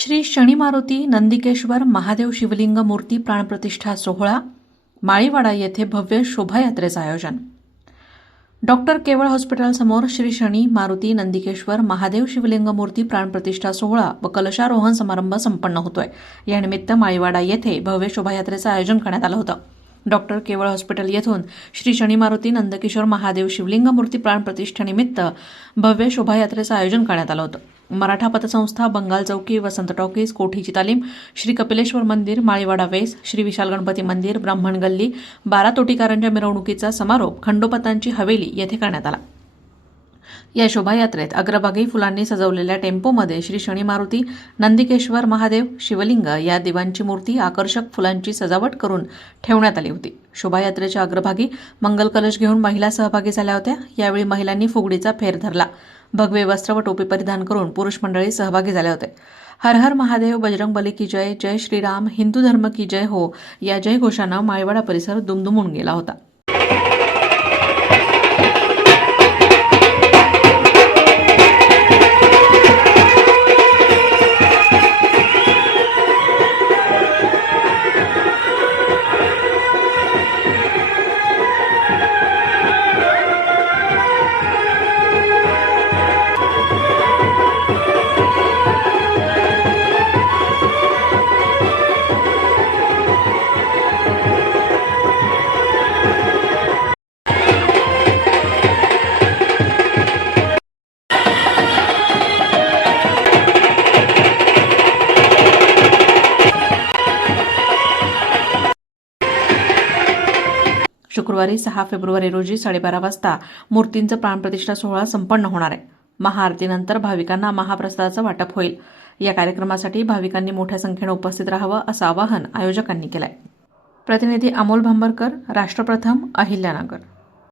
श्री शनी मारुती नंदिकेश्वर महादेव शिवलिंग मूर्ती प्राणप्रतिष्ठा सोहळा माळीवाडा येथे भव्य शोभायात्रेचं आयोजन. डॉक्टर केवळ हॉस्पिटलसमोर श्री शनी मारुती नंदिकेश्वर महादेव शिवलिंग मूर्ती प्राणप्रतिष्ठा सोहळा व कलशारोहण समारंभ संपन्न होतोय. यानिमित्त माळीवाडा येथे भव्य शोभायात्रेचं आयोजन करण्यात आलं होतं. डॉक्टर केवळ हॉस्पिटल येथून श्री शनी मारुती नंदकिशोर महादेव शिवलिंग मूर्ती प्राणप्रतिष्ठेनिमित्त भव्य शोभायात्रेचं आयोजन करण्यात आलं होतं. मराठा पतसंस्था, बंगाल चौकी, वसंत टॉकीज, कोठीची तालीम, श्री कपिलेश्वर मंदिर, माळीवाडा वेस, श्री विशाल गणपती मंदिर, ब्राह्मण गल्ली, 12 तोटीकारांच्या मिरवणुकीचा समारोप खंडोपंतांची हवेली येथे करण्यात आला. या शोभायात्रेत अग्रभागी फुलांनी सजवलेल्या टेम्पोमध्ये श्री शनी मारुती नंदिकेश्वर महादेव शिवलिंग या देवांची मूर्ती आकर्षक फुलांची सजावट करून ठेवण्यात आली होती. शोभायात्रेच्या अग्रभागी मंगल कलश घेऊन महिला सहभागी झाल्या होत्या. यावेळी महिलांनी फुगडीचा फेर धरला. भगवे वस्त्र व टोपी परिधान करून पुरुष मंडळी सहभागी झाले होते. हर हर महादेव, बजरंग बली की जय, जय श्रीराम, हिंदू धर्म की जय हो या जयघोषानं माळीवाडा परिसर दुमदुमून गेला होता. शुक्रवारी 6 फेब्रुवारी रोजी 12:30 वाजता मूर्तींचा प्राणप्रतिष्ठा सोहळा संपन्न होणार आहे. महाआरतीनंतर भाविकांना महाप्रसादाचं वाटप होईल. या कार्यक्रमासाठी भाविकांनी मोठ्या संख्येने उपस्थित राहावं असं आवाहन आयोजकांनी केलंय. प्रतिनिधी अमोल भांबरकर, राष्ट्रप्रथम, अहिल्यानगर.